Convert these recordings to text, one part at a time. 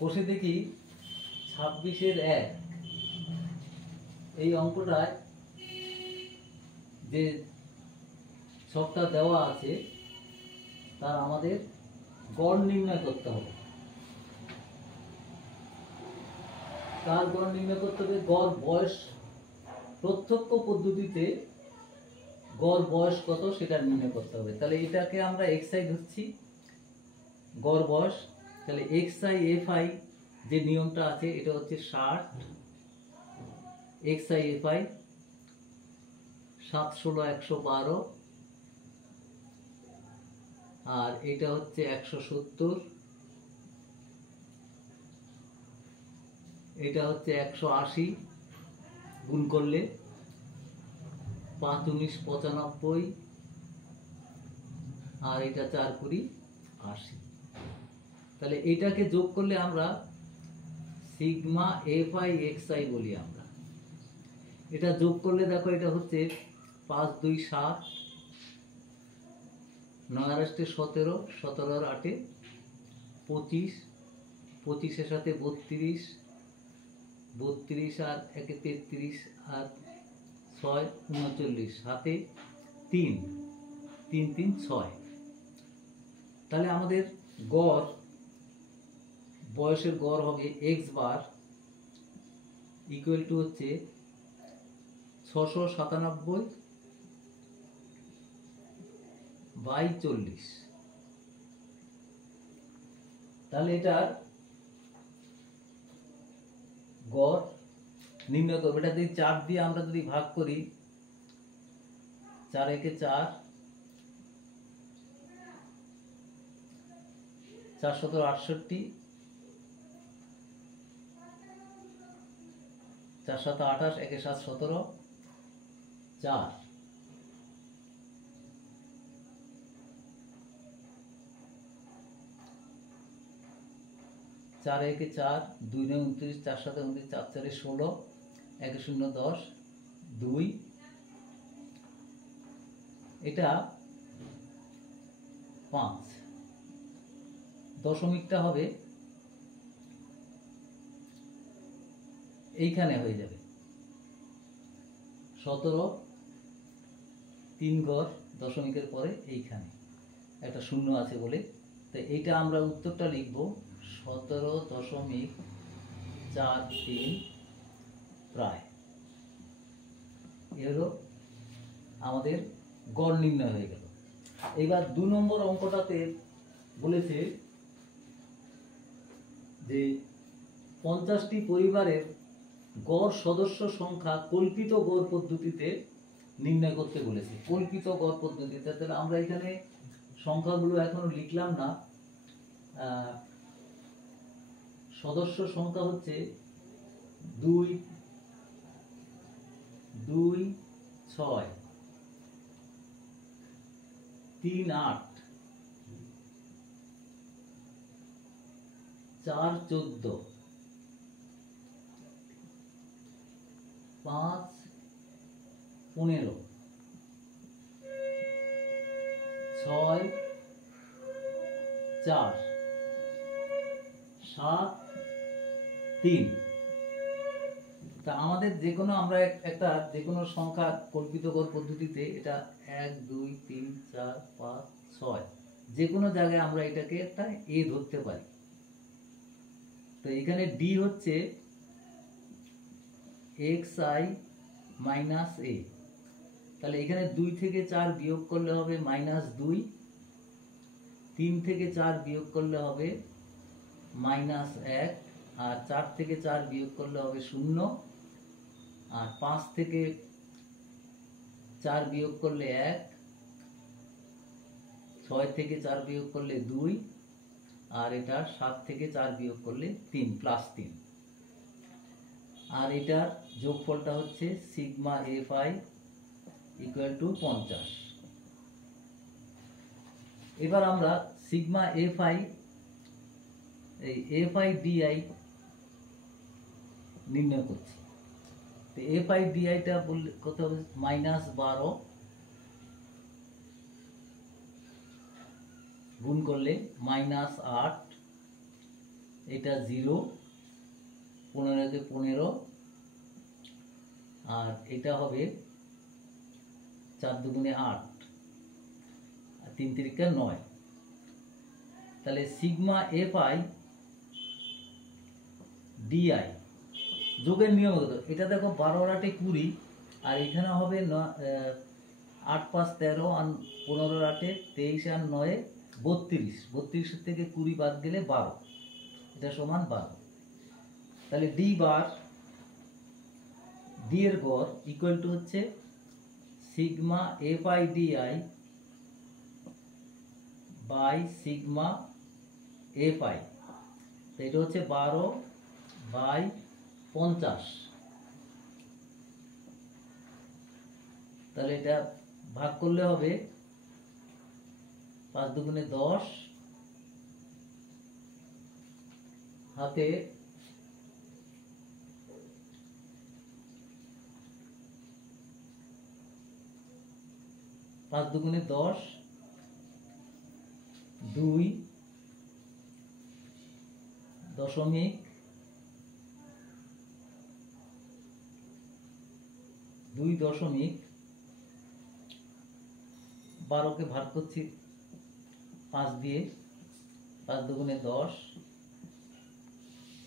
কষে দেখি 26-এর 1 এই অঙ্কটায় যে ছকটা দেওয়া আছে তার আমাদের গড় নির্ণয় করতে হবে। তার গড় নির্ণয় করতে হবে গড় বয়স। প্রত্যক্ষ পদ্ধতিতে গড় বয়স কত সেটা নির্ণয় করতে হবে। তাহলে এটাকে আমরা xi ধরছি গড় বয়স। তাহলে xi fi যে নিয়মটা আছে এটা হচ্ছে 60 xi fi 7 16 112 আর এটা হচ্ছে 170, এটা হচ্ছে 180, গুণ করলে 5 19 95 আর এটা 4 20 80। তাহলে এটাকে যোগ করলে আমরা সিগমা fi xi বলি আমরা। এটা যোগ করলে দেখো এটা হচ্ছে 5 2 7 9 8 17 17 8 25 25 এর সাথে 32 32 আর 1 33 আর 6 39 হাতে 3 3 3 6। তাহলে আমাদের গড় বয়সের গড় হবে x বার ইকুয়াল টু হচ্ছে 697 বাই 40। তাহলে এটার গড় নির্ণয় করবো। এটা যদি 4 দিয়ে আমরা যদি ভাগ করি 4 একে 4 468 4 7 28 1 7 17 4 4 1 4 2 9 29 4 7 29 4 4 16 1 0 10 2 এটা 5 দশমিকটা হবে এইখানে হয়ে যাবে 17 3 গড় দশমিকের পরে এইখানে একটা শূন্য আছে বলে। তো এইটা আমরা উত্তরটা লিখব 17.43 প্রায়। এ হলো আমাদের গড় নির্ণয় হয়ে গেল। এবার 2 নম্বর অঙ্কটাতে বলেছে যে 50টি পরিবারের গড় সদস্য সংখ্যা কল্পিত গড় পদ্ধতিতে নির্ণয় করতে বলেছে। কল্পিত গড় পদ্ধতিতে তাহলে আমরা এখানে সংখ্যাগুলো এখনো লিখলাম না। সদস্য সংখ্যা হচ্ছে 2 2 6 3 8 4 14 5 15 6 4 7 3। তা আমাদের যে কোনো আমরা একটা যে কোনো সংখ্যা কল্পিত গড় পদ্ধতিতে এটা 1 2 3 4 5 6 যে কোনো জায়গায় আমরা এটাকে একটা a ধরতে পারি। তো এখানে d হচ্ছে xi মাইনাস a। তাহলে এখানে 2 থেকে 4 বিয়োগ করলে হবে -2, 3 থেকে 4 বিয়োগ করলে হবে -1 আর 4 থেকে 4 বিয়োগ করলে হবে 0 আর 5 থেকে 4 বিয়োগ করলে 1, 6 থেকে 4 বিয়োগ করলে 2 আর এটা 7 থেকে 4 বিয়োগ করলে 3 +3 আর এটার যোগফলটা হচ্ছে সিগমা fi ইকুয়াল টু 50। এবার আমরা সিগমা fi এই fi di নির্ণয় করছি। তো fi di টা বললে কত হবে -12 গুণ করলে -8 এটা 0, 15 কে 15, আর এটা হবে 4 দুগুণে 8, আর 3 তিরিকা 9। তাহলে সিগমা এফ আই ডিআই যোগের নিয়ম কত? এটা দেখো 12 আর 8 20, আর এখানে হবে 8 5 13, আর 15 আর 8 23, আর 9 32। 32 থেকে 20 বাদ গেলে 12, এটা সমান 12। তাহলে ডি বার, ডি এর গড় ইকুয়াল টু হচ্ছে sigma f i d i by sigma f i. এটা হচ্ছে 12/50। তাহলে এটা ভাগ করলে হবে 5 দুগুণে 10, হাতে 5 দুগুণে 10, 2 দশমিক 12কে ভাগ করছি 5 দিয়ে, 5 দুগুণে 10,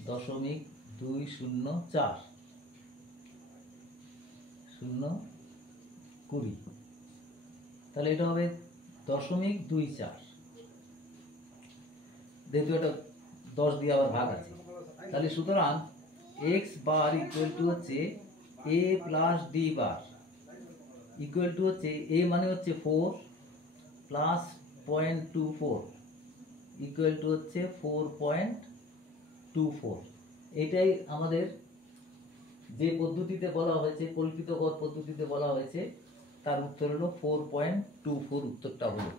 0.204, 0.20। তাহলে এটা হবে 0.24। যেহেতু এটা 10 দিয়ে আবার ভাগ আছে, তাহলে সুতরাং এক্স বার ইকুয়াল টু হচ্ছে A plus D bar equal to হচ্ছে এ মানে হচ্ছে 4 প্লাস 0.24 ইকুয়াল টু হচ্ছে 4.24। এটাই আমাদের যে পদ্ধতিতে বলা হয়েছে, কল্পিত গড় পদ্ধতিতে বলা হয়েছে, তার উত্তর হলো 4.24। উত্তরটা হলো